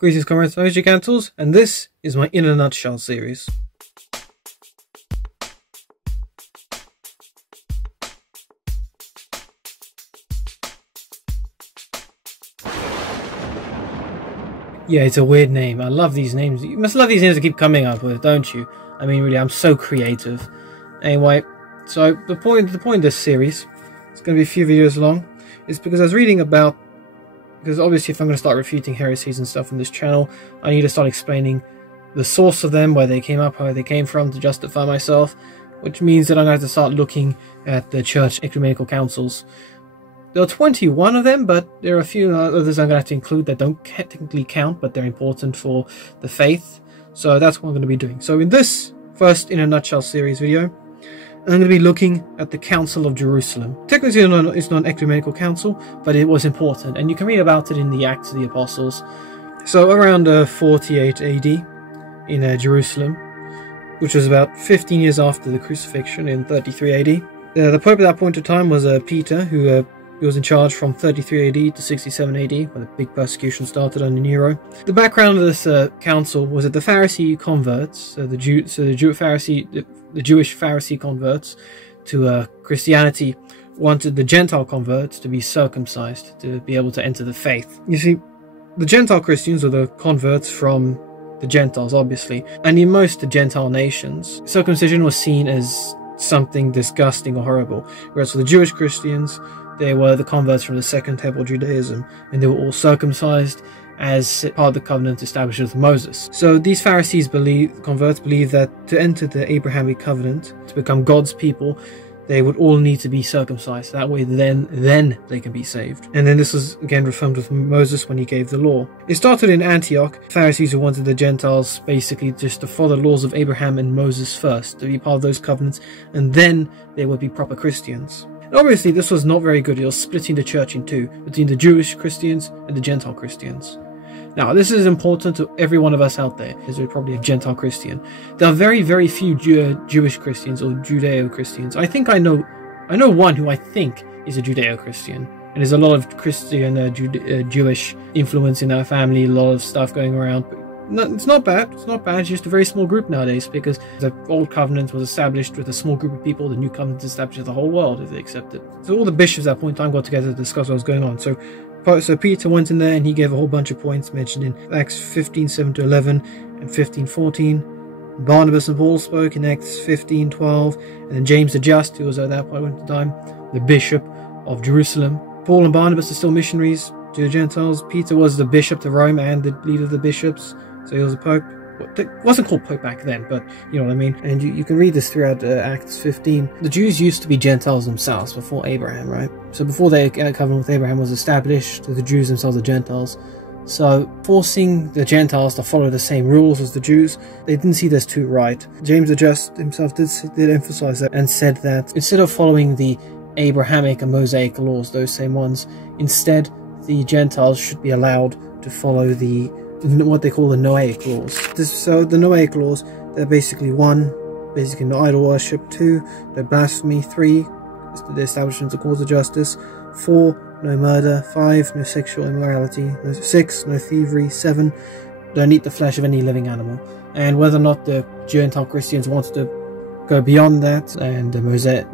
Greetings comrades, I'm Gigantals, and this is my In a Nutshell series. Yeah, it's a weird name. I love these names. You must love these names to keep coming up with, don't you? I mean, really, I'm so creative. Anyway, so the point of this series, it's going to be a few videos long, is because I was reading about, because obviously if I'm going to start refuting heresies and stuff on this channel, I need to start explaining the source of them, where they came up, where they came from, to justify myself, which means that I'm going to have to start looking at the church ecumenical councils. There are 21 of them, but there are a few others I'm going to have to include that don't technically count, but they're important for the faith. So that's what I'm going to be doing. So in this first In a Nutshell series video, I'm going to be looking at the Council of Jerusalem. Technically it's not an ecumenical council, but it was important, and you can read about it in the Acts of the Apostles. So around 48 AD in Jerusalem, which was about 15 years after the crucifixion in 33 AD. The Pope at that point of time was Peter, who was in charge from 33 AD to 67 AD, when the big persecution started under Nero. The background of this council was that the Pharisee converts, the Jewish Pharisee converts to Christianity, wanted the Gentile converts to be circumcised, to be able to enter the faith. You see, the Gentile Christians were the converts from the Gentiles, obviously, and in most Gentile nations, circumcision was seen as something disgusting or horrible, whereas for the Jewish Christians, they were the converts from the Second Temple Judaism, and they were all circumcised as part of the covenant established with Moses. So these converts believed that to enter the Abrahamic covenant, to become God's people, they would all need to be circumcised. That way then they can be saved. And then this was again reaffirmed with Moses when he gave the law. It started in Antioch. Pharisees who wanted the Gentiles basically just to follow the laws of Abraham and Moses first, to be part of those covenants, and then they would be proper Christians. And obviously this was not very good. It was splitting the church in two, between the Jewish Christians and the Gentile Christians. Now, this is important to every one of us out there, because we're probably a Gentile Christian. There are very, very few Jewish Christians or Judeo-Christians. I think I know one who I think is a Judeo-Christian. And there's a lot of Christian, Jewish influence in our family, a lot of stuff going around. No, it's not bad. It's not bad. It's just a very small group nowadays, because the old covenant was established with a small group of people. The new covenant is established with the whole world, if they accept it. So all the bishops at that point in time got together to discuss what was going on. So Peter went in there and he gave a whole bunch of points mentioned in Acts 15:7-11 and 15:14. Barnabas and Paul spoke in Acts 15:12, and then James the Just, who was at that point in time the bishop of Jerusalem. Paul and Barnabas are still missionaries to the Gentiles. Peter was the bishop to Rome and the leader of the bishops, so he was a pope. It wasn't called Pope back then, but you know what I mean. And you can read this throughout Acts 15. The Jews used to be Gentiles themselves before Abraham, right? So before the covenant with Abraham was established, the Jews themselves are Gentiles. So forcing the Gentiles to follow the same rules as the Jews, they didn't see this too right. James the Just himself did emphasize that and said that instead of following the Abrahamic and Mosaic laws, those same ones, instead the Gentiles should be allowed to follow what they call the Noahic laws. So the Noahic laws, they're basically no idol worship, 2, no blasphemy, 3, the establishment of courts of justice, 4, no murder, 5, no sexual immorality, 6, no thievery, 7, don't eat the flesh of any living animal. And whether or not the Gentile Christians wanted to go beyond that, and the Mosaic,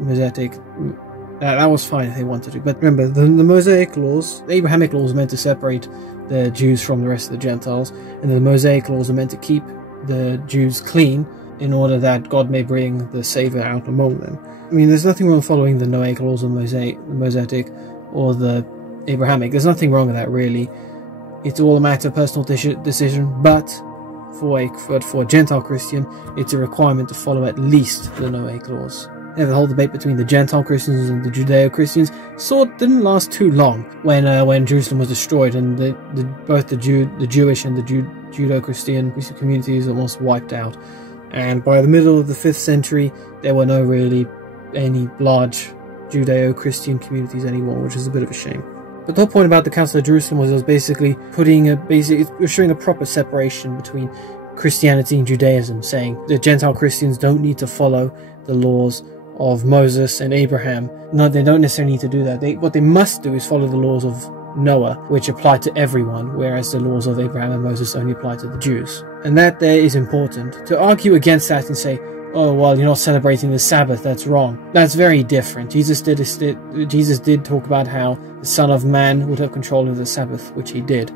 that was fine if they wanted to. But remember, the Mosaic laws, the Abrahamic laws, were meant to separate the Jews from the rest of the Gentiles, and the Mosaic laws are meant to keep the Jews clean in order that God may bring the Savior out among them. I mean, there's nothing wrong following the Noahic laws or the Mosaic or the Abrahamic. There's nothing wrong with that, really. It's all a matter of personal decision, but for a Gentile Christian, it's a requirement to follow at least the Noahic laws. The whole debate between the Gentile Christians and the Judeo-Christians didn't last too long when Jerusalem was destroyed, and both the Jewish and the Judeo-Christian communities almost wiped out. And by the middle of the 5th century, there were no really any large Judeo-Christian communities anymore, which is a bit of a shame. But the whole point about the Council of Jerusalem was basically showing a proper separation between Christianity and Judaism, saying the Gentile Christians don't need to follow the laws of Moses and Abraham. No, they don't necessarily need to do that. What they must do is follow the laws of Noah, which applied to everyone, whereas the laws of Abraham and Moses only applied to the Jews. And that there is important. To argue against that and say, oh, well, you're not celebrating the Sabbath, that's wrong. That's very different. Jesus did talk about how the Son of Man would have control of the Sabbath, which he did.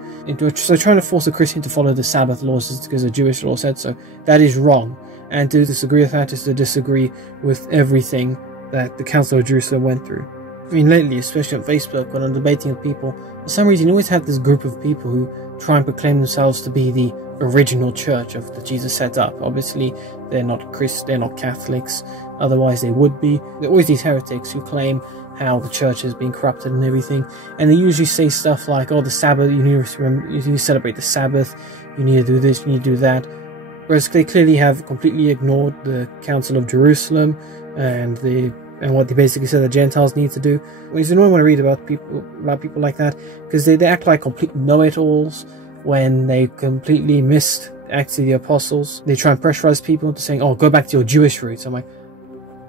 So trying to force a Christian to follow the Sabbath laws is because the Jewish law said so. That is wrong. And to disagree with that is to disagree with everything that the Council of Jerusalem went through. I mean, lately, especially on Facebook, when I'm debating with people, for some reason you always have this group of people who try and proclaim themselves to be the original church that Jesus set up. Obviously, they're not Catholics, otherwise they would be. There are always these heretics who claim how the church has been corrupted and everything, and they usually say stuff like, oh, the Sabbath, you need to celebrate the Sabbath, you need to do this, you need to do that, whereas they clearly have completely ignored the Council of Jerusalem and what they basically said the Gentiles need to do. Which is annoying when I read about people like that, because they act like complete know-it-alls when they completely missed Acts of the Apostles. They try and pressurize people into saying, oh, go back to your Jewish roots. I'm like,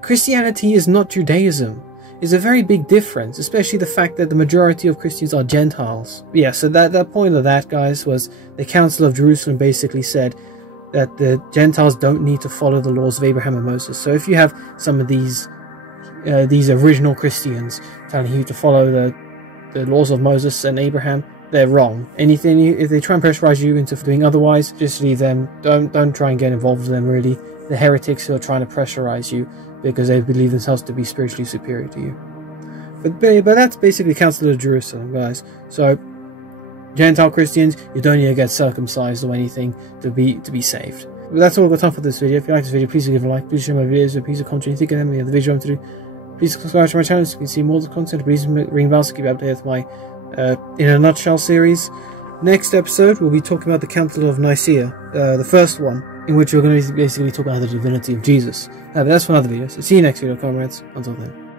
Christianity is not Judaism. It's a very big difference, especially the fact that the majority of Christians are Gentiles. Yeah, so that point of that, guys, was the Council of Jerusalem basically said that the Gentiles don't need to follow the laws of Abraham and Moses. So if you have some of these original Christians telling you to follow the laws of Moses and Abraham, they're wrong. If they try and pressurize you into doing otherwise, just leave them. Don't try and get involved with them, really. The heretics who are trying to pressurize you because they believe themselves to be spiritually superior to you. But that's basically Council of Jerusalem, guys. So Gentile Christians, you don't need to get circumcised or anything to be saved. But that's all I've got time for this video. If you like this video, please give a like. Please share my videos with a piece of content you think of them. The video I'm to do. Please subscribe to my channel so you can see more of the content. Please ring bells to keep you updated with my In a Nutshell series. Next episode, we'll be talking about the Council of Nicaea, the first one, in which we're going to basically talk about the divinity of Jesus. But that's for another video. So see you next video, comrades. Until then.